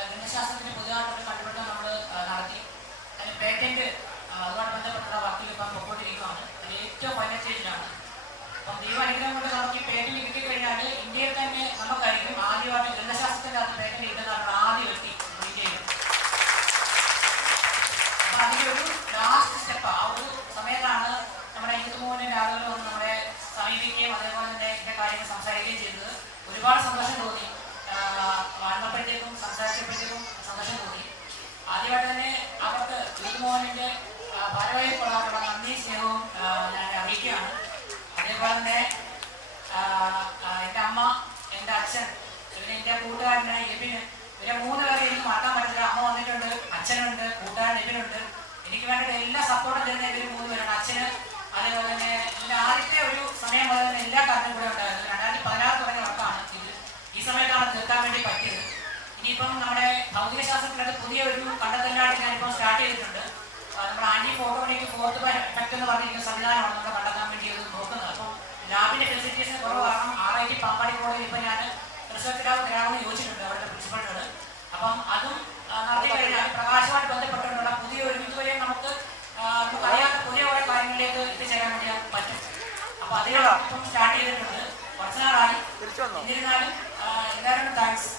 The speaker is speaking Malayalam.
ഗണിതശാസ്ത്രത്തിന് പുതിയതായിട്ടൊരു കണ്ടുപിടുത്തം നമ്മൾ നടത്തി. അതിന് പേറ്റന്റ് അതുമായി ബന്ധപ്പെട്ടുള്ള വർക്കിൽ ഇപ്പം പൊക്കോണ്ടിരിക്കുകയാണ്. അതിൽ ഏറ്റവും ഫൈനൽ സ്റ്റേജിലാണ്. അപ്പം ദൈവാനുഗ്രഹം കൊണ്ട് നമുക്ക് ഈ പേറ്റന്റ് കിട്ടിക്കഴിഞ്ഞാൽ ഇന്ത്യയിൽ തന്നെ നമുക്കായിരിക്കും ആദ്യമായിട്ട് ഗണിതശാസ്ത്രത്തിൻ്റെ അകത്ത് പേറ്റന്റ് കിട്ടുന്നതാണ് ആദ്യ വ്യക്തി ഇന്ത്യയിൽ. അപ്പം അതിൻ്റെ ഒരു ലാസ്റ്റ് സ്റ്റെപ്പ് ആ ഒരു സമയത്താണ് നമ്മുടെ യൂത്ത് മൂവ്മെൻറ്റിൻ്റെ ആളുകൾ വന്ന് നമ്മളെ സമീപിക്കുകയും അതേപോലെ തന്നെ ഇതിൻ്റെ കാര്യങ്ങൾ സംസാരിക്കുകയും ചെയ്തത്. ഒരുപാട് സന്തോഷം തോന്നി. വന്നപ്പോഴത്തേക്കും സംസാരിച്ചപ്പോഴത്തേക്കും സന്തോഷം തോന്നി. ആദ്യമായിട്ട് തന്നെ അവർക്ക് യൂത്ത് മൂവ്മെൻറ്റിൻ്റെ ഭാരവാഹികളായിട്ടുള്ള നന്ദി സ്നേഹവും ഞാൻ അറിയിക്കുകയാണ്. അതേപോലെ തന്നെ എൻ്റെ അമ്മ, എൻ്റെ അച്ഛൻ, പിന്നെ എൻ്റെ കൂട്ടുകാരനായ എബിന്, ഇവരെ 3 പേരെ എനിക്ക് മാറ്റാൻ പറ്റില്ല. അമ്മ വന്നിട്ടുണ്ട്, അച്ഛനുണ്ട്, കൂട്ടുകാരൻ എബിനുണ്ട്. എനിക്ക് വേണ്ടിയിട്ട് എല്ലാ സപ്പോർട്ടും തരുന്ന ഇവർ 3 പേരാണ്. അച്ഛന് അതേപോലെ തന്നെ എൻ്റെ ആദ്യത്തെ ഒരു സമയം പോലെ തന്നെ എല്ലാ കാര്യങ്ങളും കൂടെ ഉണ്ടായിരുന്നു. 2016 തുടങ്ങിയ വർക്കാണ് ഇത്. ഈ സമയത്താണ് തീർക്കാൻ വേണ്ടി പറ്റിയത്. ഇനിയിപ്പം നമ്മുടെ ഭൗതികശാസ്ത്രത്തിനകത്ത് പുതിയ ഒരു കണ്ടെത്തലായിട്ട് ഞാനിപ്പോൾ സ്റ്റാർട്ട് ചെയ്തിട്ടുണ്ട്. നമ്മുടെ ആൻറ്റി ഫോട്ടോണിക് ഫോർത്ത് എഫക്റ്റ് എന്ന് പറഞ്ഞിരിക്കുന്ന സംവിധാനമാണ് നമ്മൾ കണ്ടെത്താൻ വേണ്ടി നോക്കുന്നത്. അപ്പം ലാബിൻ്റെ ഫെസിലിറ്റീസിന് കുറവ് കാരണം RIT പാമ്പാടി കോളേജിൽ ഇപ്പോൾ ഞാൻ റിസർച്ച് ലാബ് തരാമെന്ന് ചോദിച്ചിട്ടുണ്ട് അവിടുത്തെ പ്രിൻസിപ്പളിനോട്. അപ്പം അതും നടത്തി കഴിഞ്ഞാൽ പ്രകാശമായിട്ട് ബന്ധപ്പെട്ടുകൊണ്ടുള്ള പുതിയൊരു ഇതുവരെ നമുക്ക് അറിയാത്ത പുതിയ കുറേ കാര്യങ്ങളിലേക്ക് എത്തിച്ചേരാൻ വേണ്ടി പറ്റും. അപ്പോൾ അതിനാണ് ഇപ്പം സ്റ്റാർട്ട് ചെയ്തിട്ടുണ്ട്. കുറച്ച് നാളായി. എന്നിരുന്നാലും എല്ലാവരും താങ്ക്സ്.